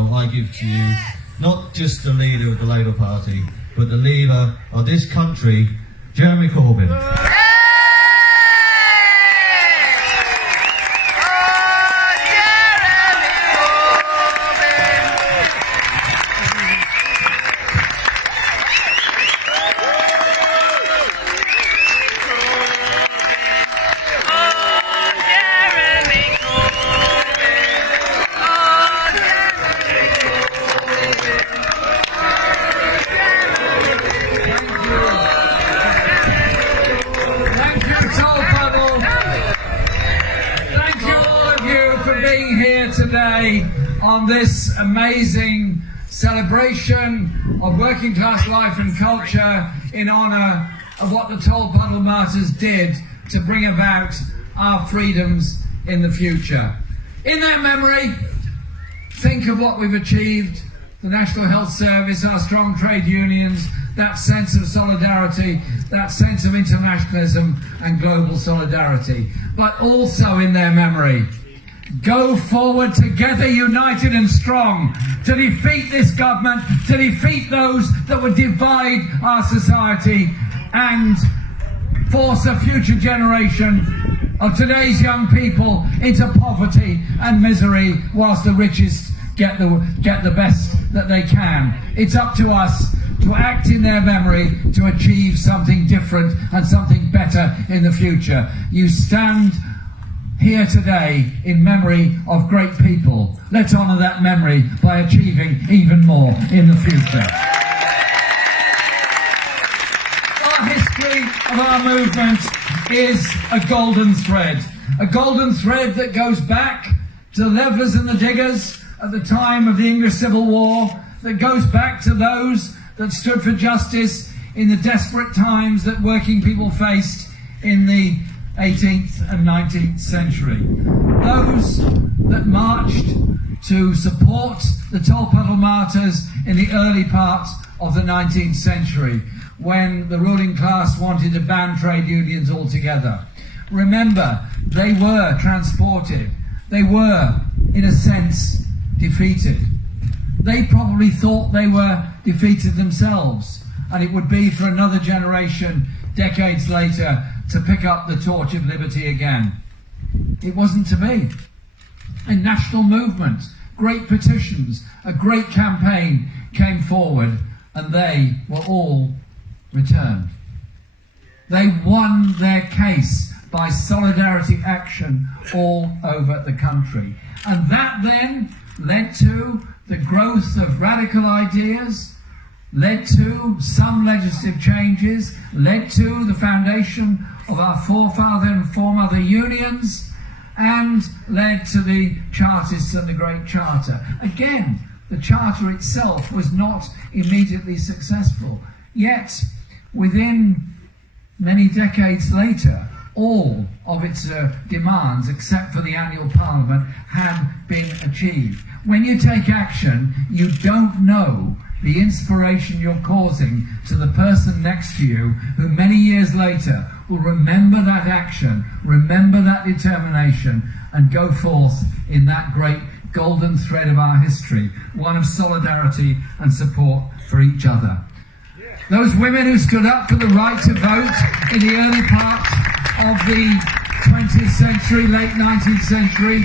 also I give to you not just the leader of the Labour Party, but the leader of this country, Jeremy Corbyn. Today on this amazing celebration of working class life and culture in honour of what the Tolpuddle martyrs did to bring about our freedoms in the future. In that memory, think of what we've achieved, the National Health Service, our strong trade unions, that sense of solidarity, that sense of internationalism and global solidarity. But also in their memory, go forward together, united and strong, to defeat this government, to defeat those that would divide our society and force a future generation of today's young people into poverty and misery, whilst the richest get the best that they can. It's up to us to act in their memory to achieve something different and something better in the future. You stand here today in memory of great people. Let's honour that memory by achieving even more in the future. Our history of our movement is a golden thread that goes back to the levellers and the diggers at the time of the English Civil War, that goes back to those that stood for justice in the desperate times that working people faced in the 18th and 19th century. Those that marched to support the Tolpuddle martyrs in the early part of the 19th century, when the ruling class wanted to ban trade unions altogether. Remember, they were transported. They were, in a sense, defeated. They probably thought they were defeated themselves, and it would be for another generation, decades later, to pick up the torch of liberty again. It wasn't to be. A national movement, great petitions, a great campaign came forward, and they were all returned. They won their case by solidarity action all over the country. And that then led to the growth of radical ideas, led to some legislative changes, led to the foundation of our forefather and foremother unions, and led to the Chartists and the Great Charter. Again, the Charter itself was not immediately successful, yet within many decades later, all of its demands, except for the annual Parliament, had been achieved. When you take action, you don't know the inspiration you're causing to the person next to you, who many years later will remember that action, remember that determination, and go forth in that great golden thread of our history, one of solidarity and support for each other. Those women who stood up for the right to vote in the early part of the 20th century, late 19th century,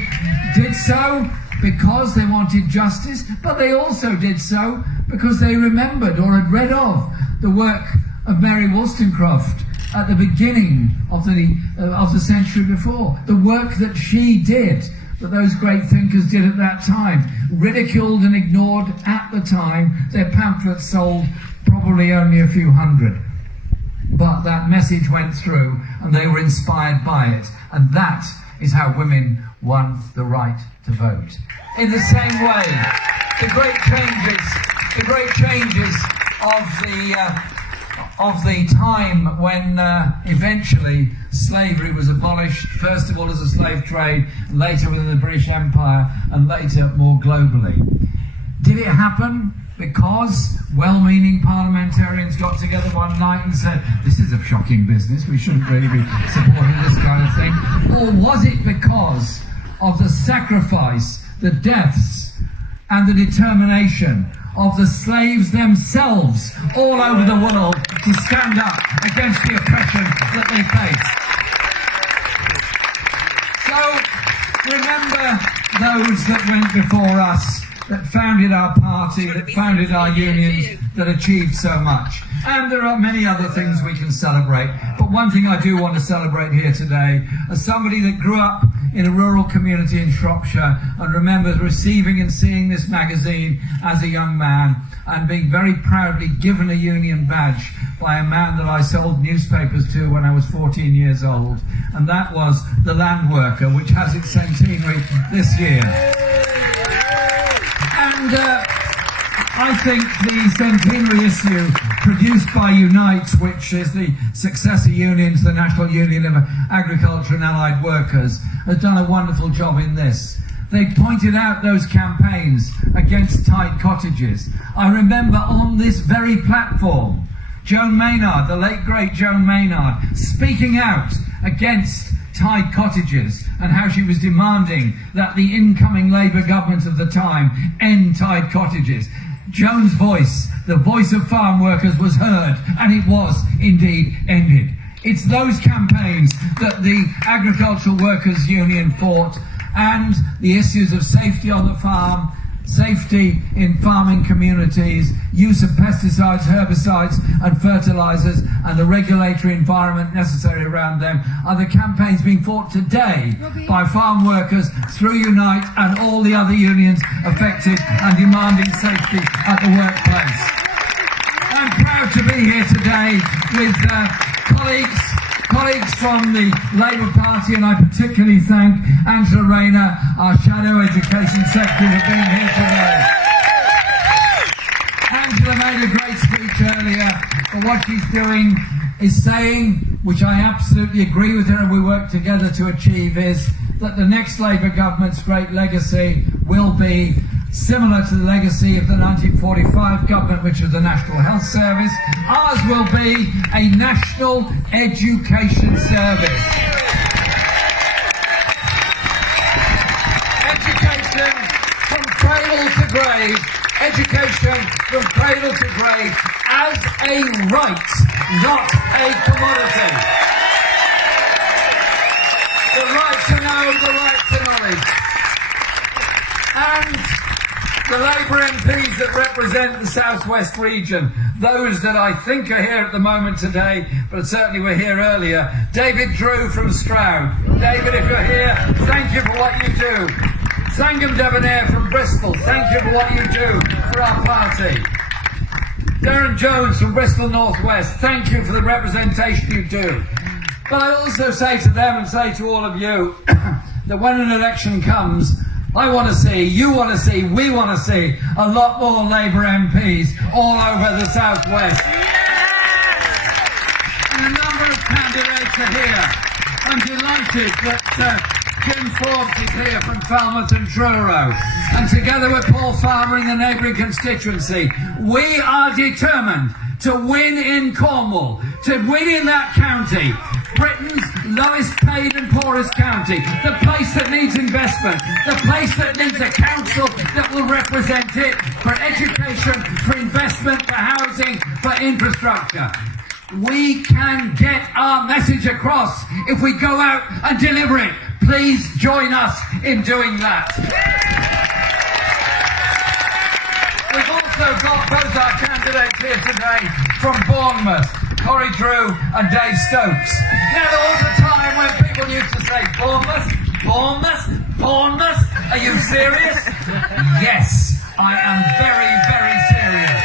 did so because they wanted justice, but they also did so because they remembered or had read of the work of Mary Wollstonecraft at the beginning of the century before, the work that she did, that those great thinkers did at that time, ridiculed and ignored at the time. Their pamphlets sold probably only a few hundred. But that message went through and they were inspired by it. And that is how women won the right to vote. In the same way, the great changes of the time when eventually slavery was abolished, first of all as a slave trade, and later within the British Empire, and later more globally. Did it happen because well-meaning parliamentarians got together one night and said, this is a shocking business, we shouldn't really be supporting this kind of thing? Or was it because of the sacrifice, the deaths, and the determination of the slaves themselves all over the world to stand up against the oppression that they face. So remember those that went before us, that founded our party, that founded our unions, that achieved so much. And there are many other things we can celebrate. But one thing I do want to celebrate here today, as somebody that grew up in a rural community in Shropshire and remembers receiving and seeing this magazine as a young man and being very proudly given a union badge by a man that I sold newspapers to when I was 14 years old. And that was the Land Worker, which has its centenary this year. And I think the centenary issue produced by Unite, which is the successor union to the National Union of Agriculture and Allied Workers, has done a wonderful job in this. They pointed out those campaigns against tied cottages. I remember on this very platform, Joan Maynard, the late great Joan Maynard, speaking out against tied cottages and how she was demanding that the incoming Labour government of the time end tied cottages. Joan's voice, the voice of farm workers, was heard, and it was indeed ended. It's those campaigns that the Agricultural Workers Union fought, and the issues of safety on the farm, safety in farming communities, use of pesticides, herbicides and fertilisers, and the regulatory environment necessary around them are the campaigns being fought today by farm workers through Unite and all the other unions affected and demanding safety at the workplace. I'm proud to be here today with colleagues from the Labour Party, and I particularly thank Angela Rayner, our Shadow Education Secretary, for being here today. Angela made a great speech earlier, but what she's doing is saying, which I absolutely agree with her and we work together to achieve, is that the next Labour government's great legacy will be similar to the legacy of the 1945 government, which was the National Health Service. Ours will be a national education service. Education from cradle to grave, education from cradle to grave as a right, not a commodity. The right to know, the right to knowledge. And the Labour MPs that represent the South West region, those that I think are here at the moment today, but certainly were here earlier. David Drew from Stroud. David, if you're here, thank you for what you do. Sangam Debonair from Bristol, thank you for what you do for our party. Darren Jones from Bristol North West, thank you for the representation you do. But I also say to them and say to all of you that when an election comes, I want to see, you want to see, we want to see a lot more Labour MPs all over the South West. And a number of candidates are here. I'm delighted that Jim Forbes is here from Falmouth and Truro. And together with Paul Farmer in the neighbouring constituency, we are determined to win in Cornwall, to win in that county, Britain's lowest paid and poorest county, the place that needs investment, the place that needs a council that will represent it for education, for investment, for housing, for infrastructure. We can get our message across if we go out and deliver it. Please join us in doing that. We've also got both our candidates here today from Bournemouth, Corey Drew and Dave Stokes. Now, there was a time when people used to say, Bournemouth, Bournemouth, Bournemouth, are you serious? Yes, I am very, very serious.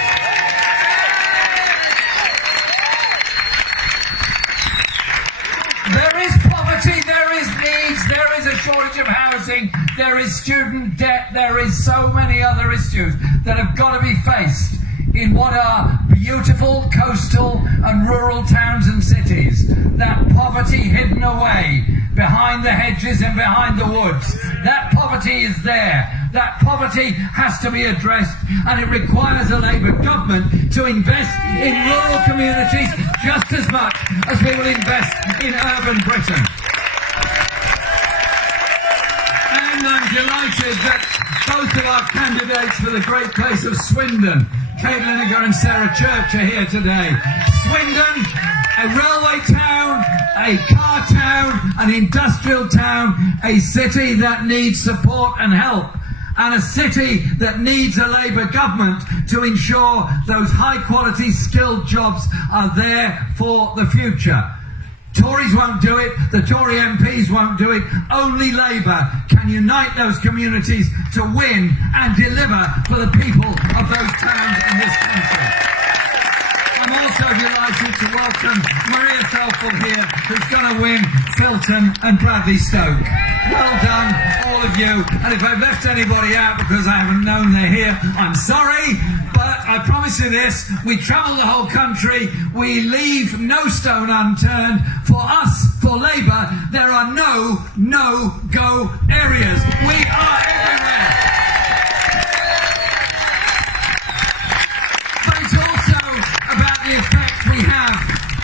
There is poverty, there is needs, there is a shortage of housing, there is student debt, there is so many other issues that have got to be faced in what are beautiful coastal and rural towns and cities. That poverty hidden away behind the hedges and behind the woods. That poverty is there. That poverty has to be addressed, and it requires a Labour government to invest in rural communities just as much as we will invest in urban Britain. And I'm delighted that Both of our candidates for the great place of Swindon, Kate Lineker and Sarah Church, are here today. Swindon, a railway town, a car town, an industrial town, a city that needs support and help, and a city that needs a Labour government to ensure those high-quality, skilled jobs are there for the future. Tories won't do it, the Tory MPs won't do it, only Labour can unite those communities to win and deliver for the people of those towns in this country. I'm also delighted to welcome Maria Tolpuddle here, who's going to win Filton and Bradley Stoke. Well done, all of you. And if I've left anybody out because I haven't known they're here, I'm sorry. But I promise you this, we travel the whole country, we leave no stone unturned. For us, for Labour, there are no no-go areas. We are everywhere. But it's also about the effect we have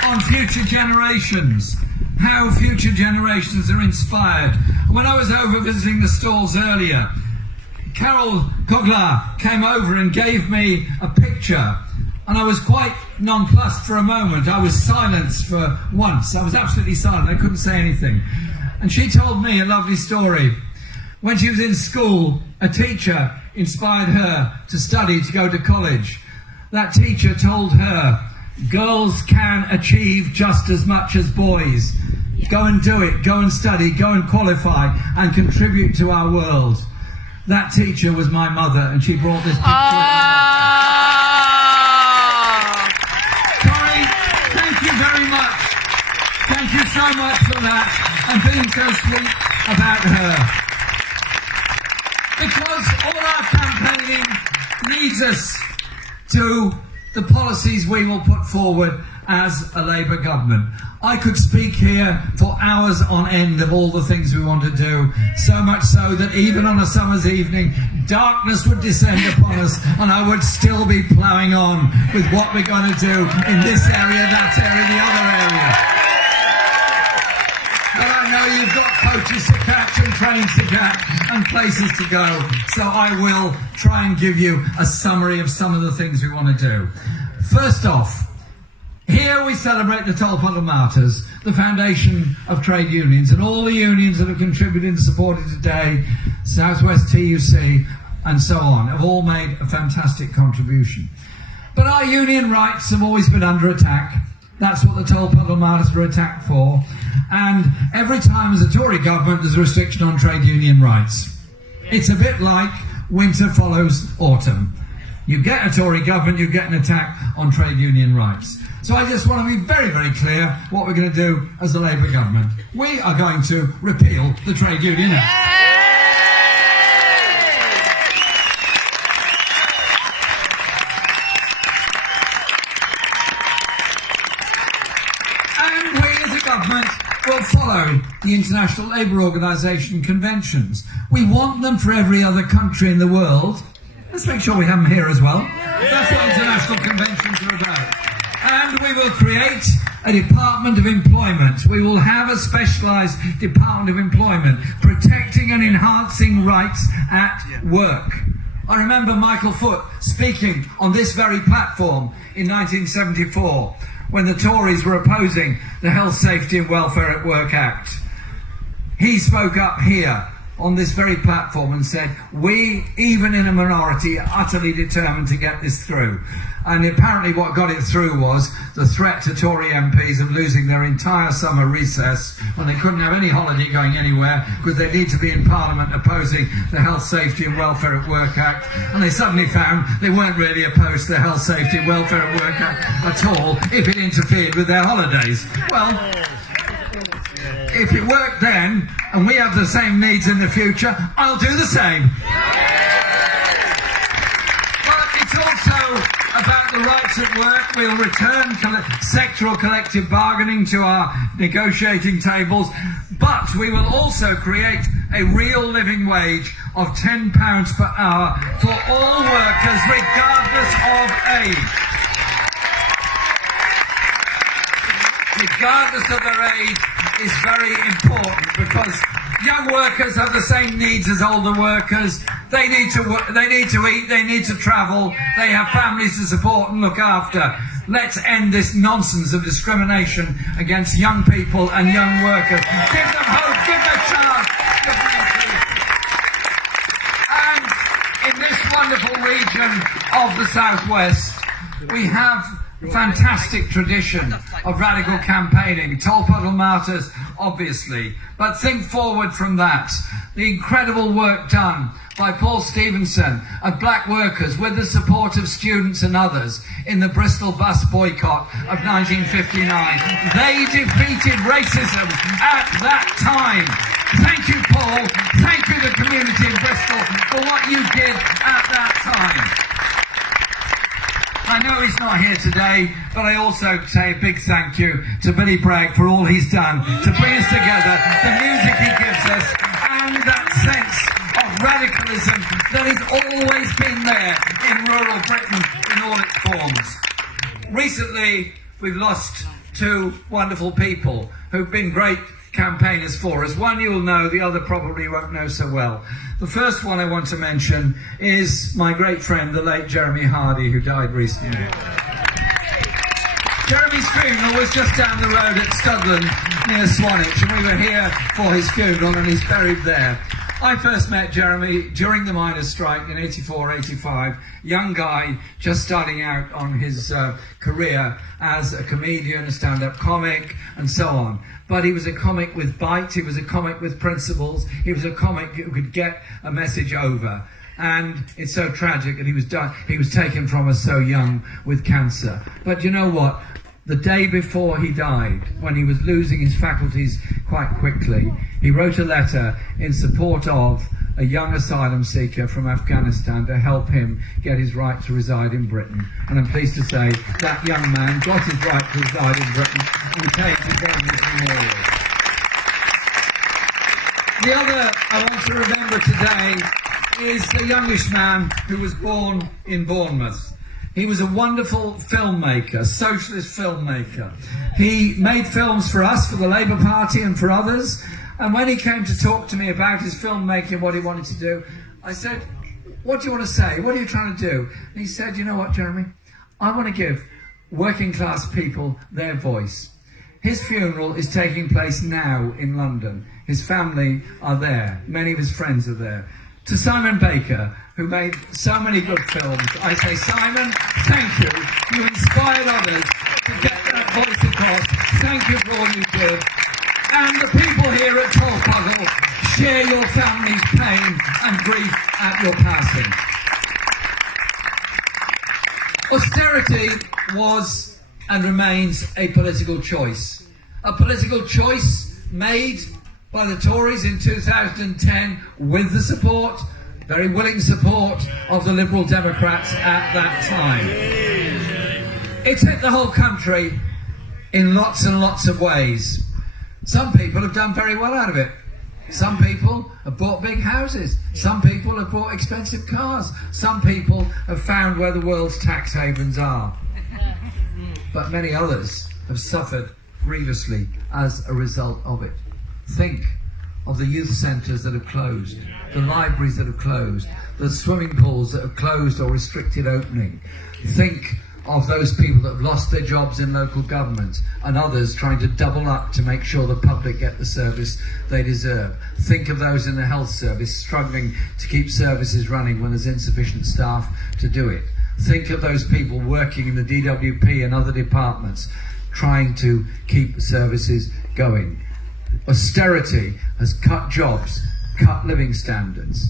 on future generations. How future generations are inspired. When I was over visiting the stalls earlier, Carol Puglar came over and gave me a picture, and I was quite nonplussed for a moment. I was silenced for once. I was absolutely silent. I couldn't say anything. And she told me a lovely story. When she was in school, a teacher inspired her to study, to go to college. That teacher told her, girls can achieve just as much as boys. Go and do it, go and study, go and qualify and contribute to our world. That teacher was my mother, and she brought this picture. Sorry, thank you very much. Thank you so much for that, and being so sweet about her. Because all our campaigning leads us to the policies we will put forward as a Labour government. I could speak here for hours on end of all the things we want to do, so much so that even on a summer's evening, darkness would descend upon us and I would still be ploughing on with what we're going to do in this area, that area, the other area. But I know you've got coaches to catch and trains to catch and places to go, so I will try and give you a summary of some of the things we want to do. First off, here we celebrate the Tolpuddle Martyrs, the foundation of trade unions, and all the unions that have contributed and supported today, Southwest TUC and so on, have all made a fantastic contribution. But our union rights have always been under attack. That's what the Tolpuddle Martyrs were attacked for. And every time there's a Tory government, there's a restriction on trade union rights. It's a bit like winter follows autumn. You get a Tory government, you get an attack on trade union rights. So I just want to be very, very clear what we're going to do as a Labour government. We are going to repeal the Trade Union Act. And we as a government will follow the International Labour Organisation conventions. We want them for every other country in the world. Let's make sure we have them here as well. That's what international conventions are about. And we will create a Department of Employment. We will have a specialised Department of Employment, protecting and enhancing rights at work. I remember Michael Foot speaking on this very platform in 1974, when the Tories were opposing the Health, Safety and Welfare at Work Act. He spoke up here on this very platform and said, we, even in a minority, are utterly determined to get this through. And apparently what got it through was the threat to Tory MPs of losing their entire summer recess when they couldn't have any holiday going anywhere because they need to be in Parliament opposing the Health, Safety and Welfare at Work Act. And they suddenly found they weren't really opposed to the Health, Safety and Welfare at Work Act at all if it interfered with their holidays. Well, if it worked then, and we have the same needs in the future, I'll do the same. But it's also about the rights at work. We'll return sectoral collective bargaining to our negotiating tables, but we will also create a real living wage of £10 per hour for all workers, regardless of age. Regardless of their age is very important, because Young workers have the same needs as older workers. They need to work, they need to eat, they need to travel, they have families to support and look after. Let's end this nonsense of discrimination against young people and young workers. Give them hope, give them a chance. And in this wonderful region of the Southwest, we have a fantastic tradition of radical campaigning. Tolpuddle martyrs, obviously. But think forward from that. The incredible work done by Paul Stevenson and black workers with the support of students and others in the Bristol bus boycott of 1959. They defeated racism at that time. Thank you, Paul. Thank you, the community in Bristol, for what you did at that time. I know he's not here today, but I also say a big thank you to Billy Bragg for all he's done to bring us together, the music he gives us, and that sense of radicalism that has always been there in rural Britain in all its forms. Recently, we've lost two wonderful people who've been great campaigners for us. One you'll know, the other probably won't know so well. The first one I want to mention is my great friend, the late Jeremy Hardy, who died recently. Jeremy's funeral was just down the road at Studland near Swanage, and we were here for his funeral, and he's buried there. I first met Jeremy during the miners' strike in 84, 85. Young guy, just starting out on his career as a comedian, a stand-up comic, and so on. But he was a comic with bite, he was a comic with principles, he was a comic who could get a message over. And it's so tragic that he was taken from us so young with cancer. But you know what? The day before he died, when he was losing his faculties quite quickly, he wrote a letter in support of a young asylum seeker from Afghanistan to help him get his right to reside in Britain. And I'm pleased to say that young man got his right to reside in Britain and came to get his memorial. The other I want to remember today is a youngish man who was born in Bournemouth. He was a wonderful filmmaker, socialist filmmaker. He made films for us, for the Labour Party and for others. And when he came to talk to me about his filmmaking, what he wanted to do, I said, what do you want to say? What are you trying to do? And he said, you know what, Jeremy? I want to give working class people their voice. His funeral is taking place now in London. His family are there. Many of his friends are there. To Simon Baker, who made so many good films, I say, Simon, thank you. You inspired others to get that voice across. Thank you for all you did. And the people here at Tolpuddle share your family's pain and grief at your passing. Austerity was and remains a political choice. A political choice made by the Tories in 2010 with the support, very willing support, of the Liberal Democrats at that time. It's hit the whole country in lots and lots of ways. Some people have done very well out of it. Some people have bought big houses. Some people have bought expensive cars. Some people have found where the world's tax havens are. But many others have suffered grievously as a result of it. Think of the youth centres that have closed, the libraries that have closed, the swimming pools that have closed or restricted opening. Think of those people that have lost their jobs in local government and others trying to double up to make sure the public get the service they deserve. Think of those in the health service struggling to keep services running when there's insufficient staff to do it. Think of those people working in the DWP and other departments trying to keep services going. Austerity has cut jobs, cut living standards,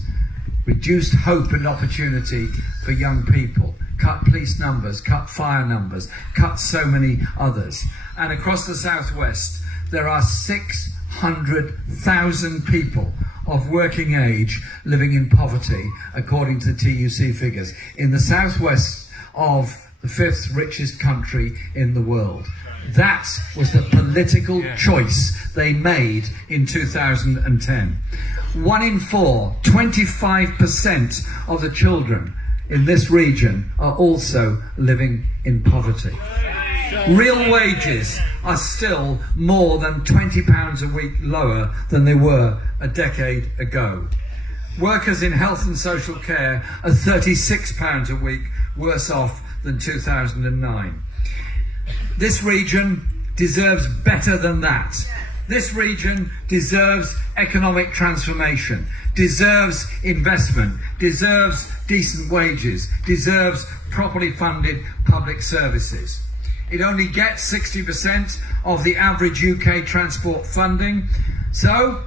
reduced hope and opportunity for young people, cut police numbers, cut fire numbers, cut so many others. And across the southwest, there are 600,000 people of working age living in poverty, according to the TUC figures, in the southwest of the fifth richest country in the world. That was the political choice they made in 2010. 1 in 4, 25% of the children in this region are also living in poverty. Real wages are still more than £20 a week lower than they were a decade ago. Workers in health and social care are £36 a week worse off than 2009. This region deserves better than that. This region deserves economic transformation, deserves investment, deserves decent wages, deserves properly funded public services. It only gets 60% of the average UK transport funding. So,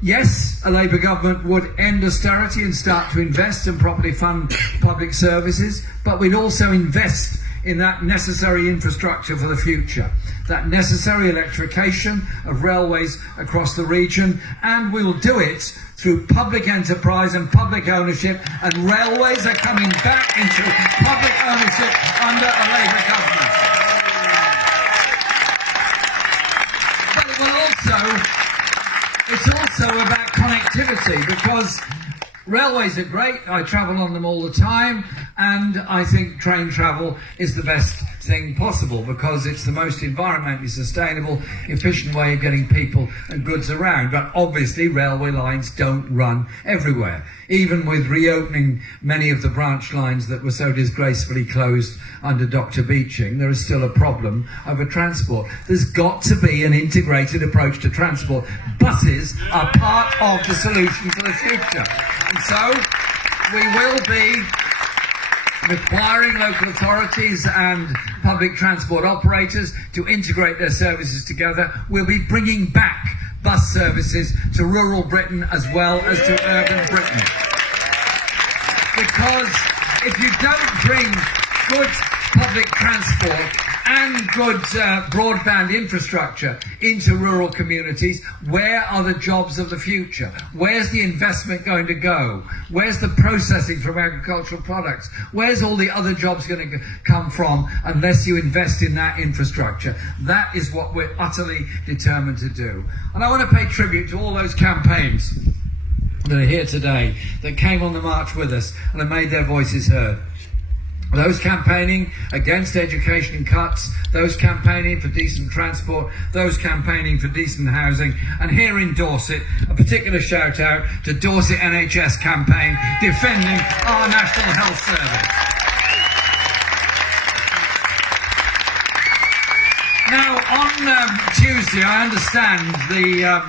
yes, a Labour government would end austerity and start to invest and properly fund public services, but we'd also invest in that necessary infrastructure for the future, that necessary electrification of railways across the region, and we'll do it through public enterprise and public ownership, and railways are coming back into public ownership under a Labour government. But it will it's also about connectivity, because railways are great. I travel on them all the time, and I think train travel is the best thing possible because it's the most environmentally sustainable, efficient way of getting people and goods around. But obviously railway lines don't run everywhere. Even with reopening many of the branch lines that were so disgracefully closed under Dr. Beeching, there is still a problem over transport. There's got to be an integrated approach to transport. Buses are part of the solution for the future. And so we will be requiring local authorities and public transport operators to integrate their services together. We'll be bringing back bus services to rural Britain as well as to urban Britain. Because if you don't bring good public transport and good broadband infrastructure into rural communities, where are the jobs of the future? Where's the investment going to go? Where's the processing from agricultural products? Where's all the other jobs going to come from unless you invest in that infrastructure? That is what we're utterly determined to do. And I want to pay tribute to all those campaigns that are here today, that came on the march with us and have made their voices heard. Those campaigning against education cuts, those campaigning for decent transport, those campaigning for decent housing, and here in Dorset, a particular shout out to Dorset NHS campaign defending our National Health Service. Now, on Tuesday, I understand the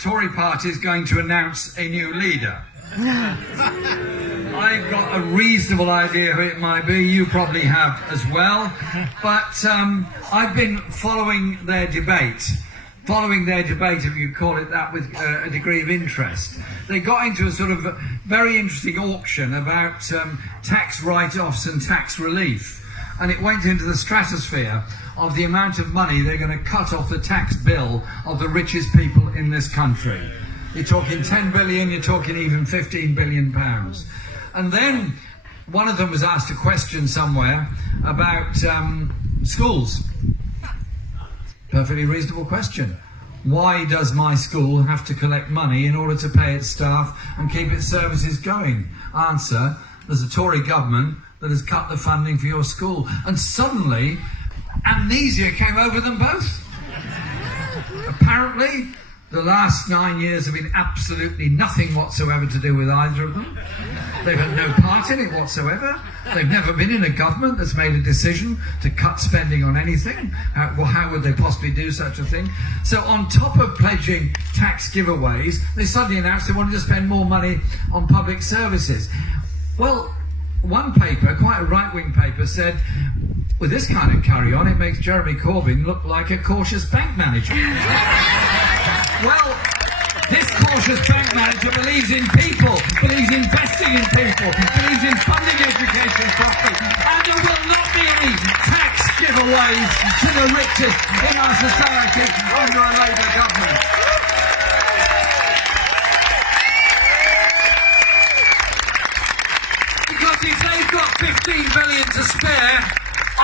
Tory party is going to announce a new leader. I've got a reasonable idea who it might be. You probably have as well. But I've been following their debate, if you call it that, with a degree of interest. They got into a sort of very interesting auction about tax write-offs and tax relief. And it went into the stratosphere of the amount of money they're going to cut off the tax bill of the richest people in this country. You're talking 10 billion, you're talking even 15 billion pounds. And then one of them was asked a question somewhere about schools. Perfectly reasonable question. Why does my school have to collect money in order to pay its staff and keep its services going? Answer, there's a Tory government that has cut the funding for your school. And suddenly, amnesia came over them both. Apparently, the last 9 years have been absolutely nothing whatsoever to do with either of them. They've had no part in it whatsoever. They've never been in a government that's made a decision to cut spending on anything. Well, how would they possibly do such a thing? So on top of pledging tax giveaways, they suddenly announced they wanted to spend more money on public services. Well, one paper, quite a right-wing paper, said, with this kind of carry on, it makes Jeremy Corbyn look like a cautious bank manager. Well, this cautious bank manager believes in people, believes in investing in people, believes in funding education properly, and there will not be any tax giveaways to the richest in our society under a Labour government. Because if they've got 15 billion to spare,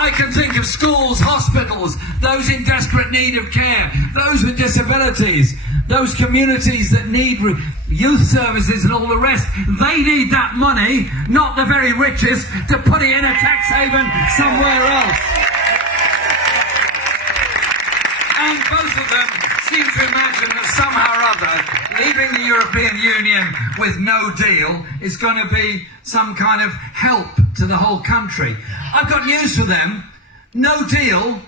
I can think of schools, hospitals, those in desperate need of care, those with disabilities, those communities that need youth services and all the rest. They need that money, not the very richest, to put it in a tax haven somewhere else. And both of them seem to imagine that somehow or other leaving the European Union with no deal is going to be some kind of help to the whole country. I've got news for them. No deal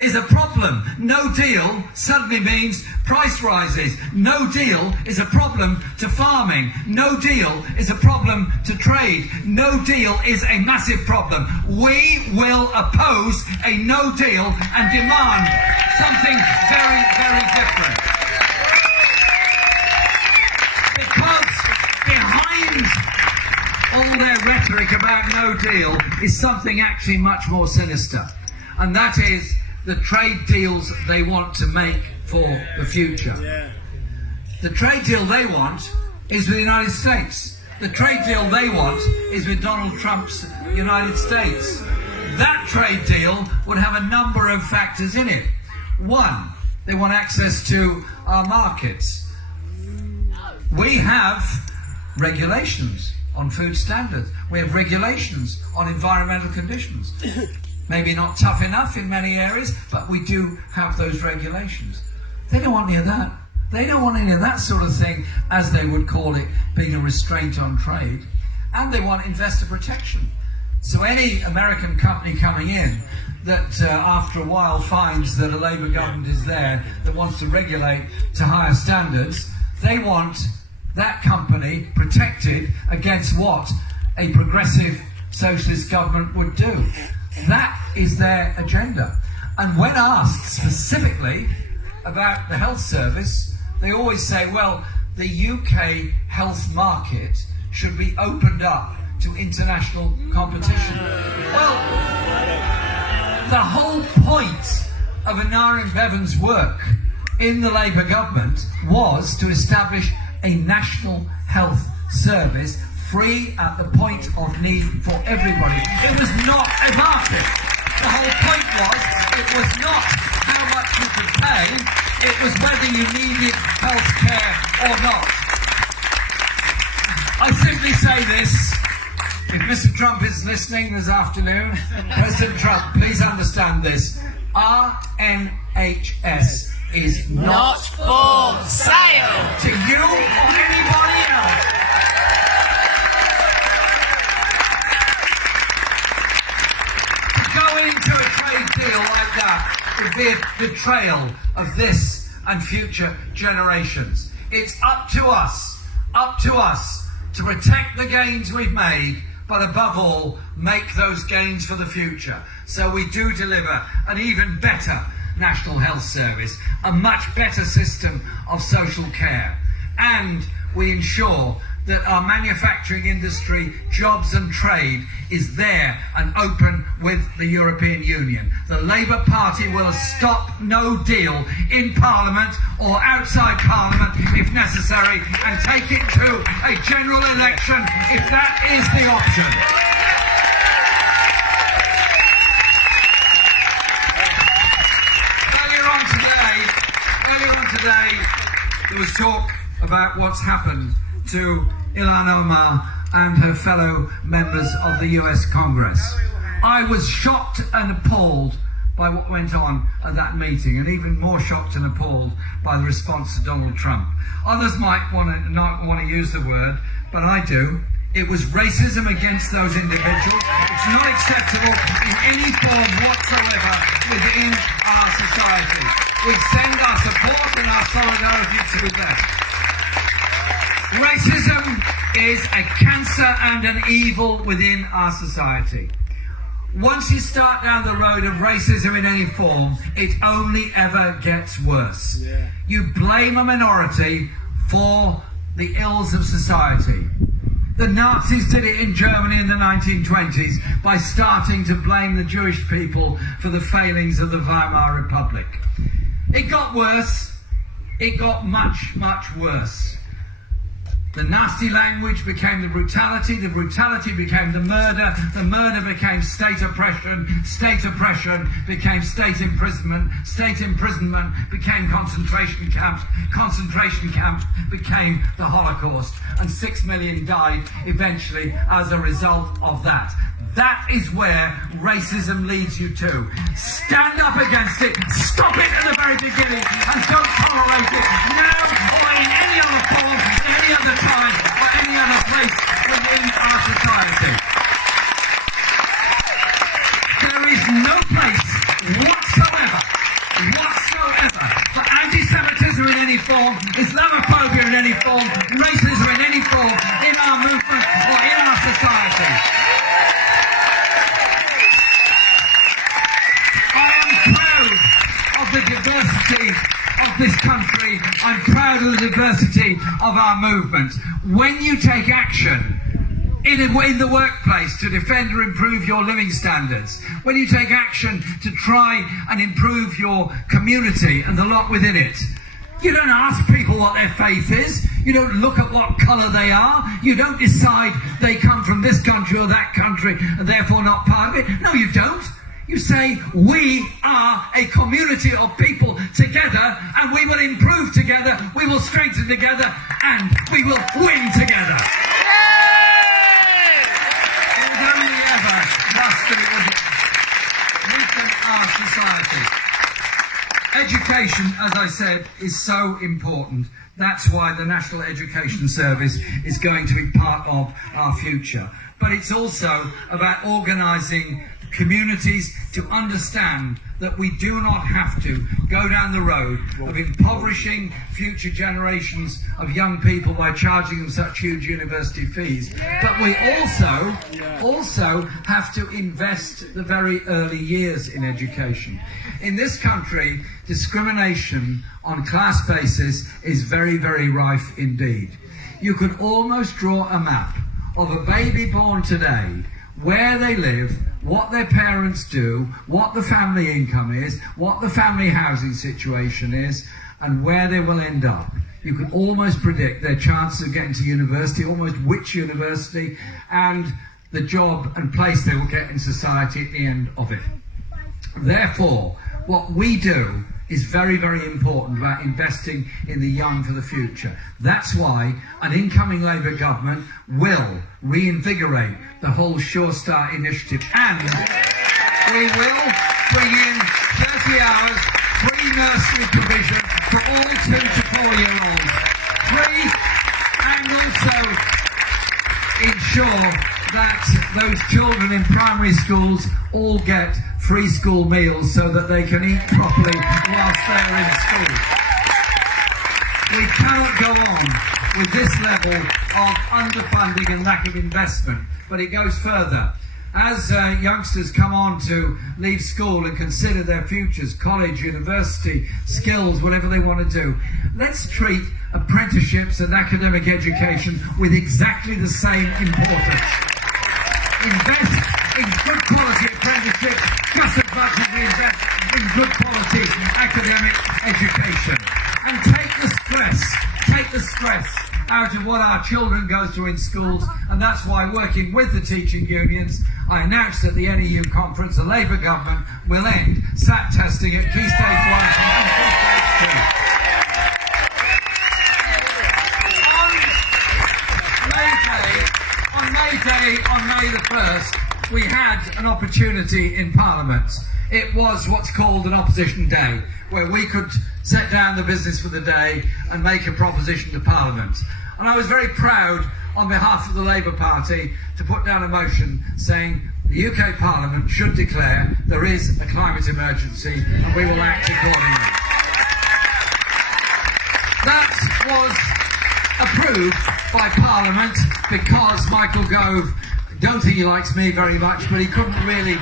is a problem. No deal suddenly means price rises. No deal is a problem to farming. No deal is a problem to trade. No deal is a massive problem. We will oppose a no deal and demand something very, very different. Because behind all their rhetoric about no deal is something actually much more sinister. And that is the trade deals they want to make for the future. The trade deal they want is with the United States. The trade deal they want is with Donald Trump's United States. That trade deal would have a number of factors in it. One, they want access to our markets. We have regulations on food standards. We have regulations on environmental conditions. Maybe not tough enough in many areas, but we do have those regulations. They don't want any of that. They don't want any of that sort of thing, as they would call it, being a restraint on trade. And they want investor protection. So any American company coming in that after a while finds that a Labour government is there that wants to regulate to higher standards, they want that company protected against what a progressive socialist government would do. That is their agenda. And when asked specifically about the health service, they always say, well, the UK health market should be opened up to international competition. Well, the whole point of Aneurin Bevan's work in the Labour government was to establish a national health service free at the point of need for everybody. It was not a market. The whole point was not how much you could pay, it was whether you needed health care or not. I simply say this, if Mr. Trump is listening this afternoon, President Trump, please understand this. Our NHS is not for sale to you or anybody else. Into a trade deal like that would be a betrayal of this and future generations. It's up to us to protect the gains we've made, but above all, make those gains for the future. So we do deliver an even better National Health Service, a much better system of social care, and we ensure that our manufacturing industry, jobs and trade is there and open with the European Union. The Labour Party will stop no deal in Parliament or outside Parliament if necessary and take it to a general election if that is the option. Earlier on today, there was talk about what's happened to Ilhan Omar and her fellow members of the US Congress. I was shocked and appalled by what went on at that meeting, and even more shocked and appalled by the response to Donald Trump. Others might not want to use the word, but I do. It was racism against those individuals. It's not acceptable in any form whatsoever within our society. We send our support and our solidarity to them. Racism is a cancer and an evil within our society. Once you start down the road of racism in any form, it only ever gets worse. Yeah. You blame a minority for the ills of society. The Nazis did it in Germany in the 1920s by starting to blame the Jewish people for the failings of the Weimar Republic. It got worse. It got much, much worse. The nasty language became the brutality became the murder became state oppression became state imprisonment became concentration camps became the Holocaust, and 6 million died eventually as a result of that. That is where racism leads you to. Stand up against it, stop it at the very beginning, and don't tolerate it now or in any other form, at any other time, or any other place within our society. There is no place whatsoever for anti-Semitism in any form, Islamophobia in any form, racism in any form, in our movement or in our society. The diversity of this country. I'm proud of the diversity of our movement. When you take action in the workplace to defend or improve your living standards, when you take action to try and improve your community and the lot within it, you don't ask people what their faith is. You don't look at what colour they are. You don't decide they come from this country or that country and therefore not part of it. No, you don't. You say, we are a community of people together, and we will improve together, we will strengthen together, and we will win together. And only ever thus do we weaken our society. Education, as I said, is so important. That's why the National Education Service is going to be part of our future. But it's also about organising communities to understand that we do not have to go down the road of impoverishing future generations of young people by charging them such huge university fees. But we also have to invest the very early years in education. In this country, discrimination on class basis is very, very rife indeed. You could almost draw a map of a baby born today, where they live, what their parents do, what the family income is, what the family housing situation is, and where they will end up. You can almost predict their chances of getting to university, almost which university, and the job and place they will get in society at the end of it. Therefore, what we do is very, very important about investing in the young for the future. That's why an incoming Labour government will reinvigorate the whole Sure Start initiative, and we will bring in 30 hours free nursery provision for all 2 to 4-year-olds. Free, and also ensure that those children in primary schools all get free school meals so that they can eat properly whilst they're in school. We cannot go on with this level of underfunding and lack of investment, but it goes further. As youngsters come on to leave school and consider their futures, college, university, skills, whatever they want to do, let's treat apprenticeships and academic education with exactly the same importance. Invest in good quality apprenticeship just as much as we invest in good quality academic education. And take the stress out of what our children go through in schools, and that's why, working with the teaching unions, I announced at the NEU conference the Labour government will end SAT testing at Key Stage 1 and Key Stage 2. On May the 1st, we had an opportunity in Parliament. It was what's called an opposition day, where we could set down the business for the day and make a proposition to Parliament. And I was very proud, on behalf of the Labour Party, to put down a motion saying the UK Parliament should declare there is a climate emergency and we will act accordingly. That was approved by Parliament because Michael Gove, don't think he likes me very much, but he couldn't really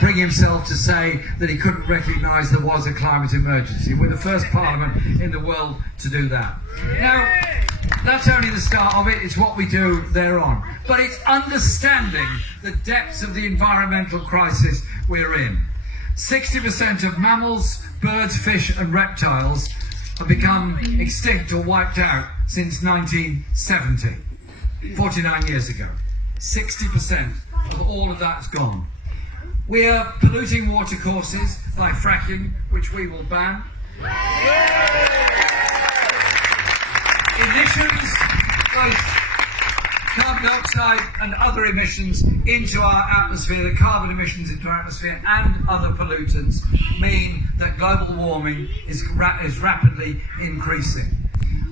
bring himself to say that he couldn't recognise there was a climate emergency. We're the first Parliament in the world to do that. Now, that's only the start of it, it's what we do thereon. But it's understanding the depths of the environmental crisis we're in. 60% of mammals, birds, fish and reptiles have become extinct or wiped out since 1970, 49 years ago. 60% of all of that's gone. We are polluting watercourses by fracking, which we will ban. Emissions, both carbon dioxide and other emissions into our atmosphere, the carbon emissions into our atmosphere and other pollutants mean that global warming is rapidly increasing.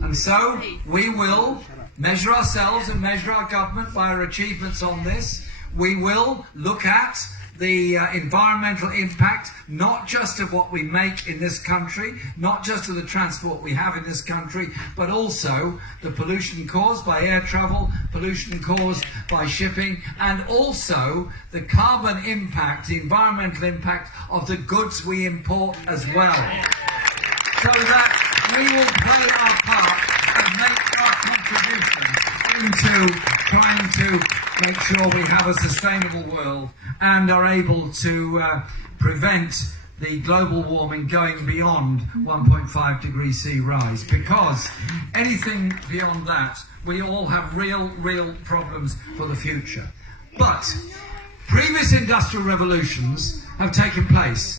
And so we will measure ourselves and measure our government by our achievements on this. We will look at the environmental impact, not just of what we make in this country, not just of the transport we have in this country, but also the pollution caused by air travel, pollution caused by shipping, and also the carbon impact, the environmental impact of the goods we import as well. So that we will play our part and make our contribution into trying to make sure we have a sustainable world and are able to prevent the global warming going beyond 1.5 degrees C rise, because anything beyond that, we all have real problems for the future. But previous industrial revolutions have taken place.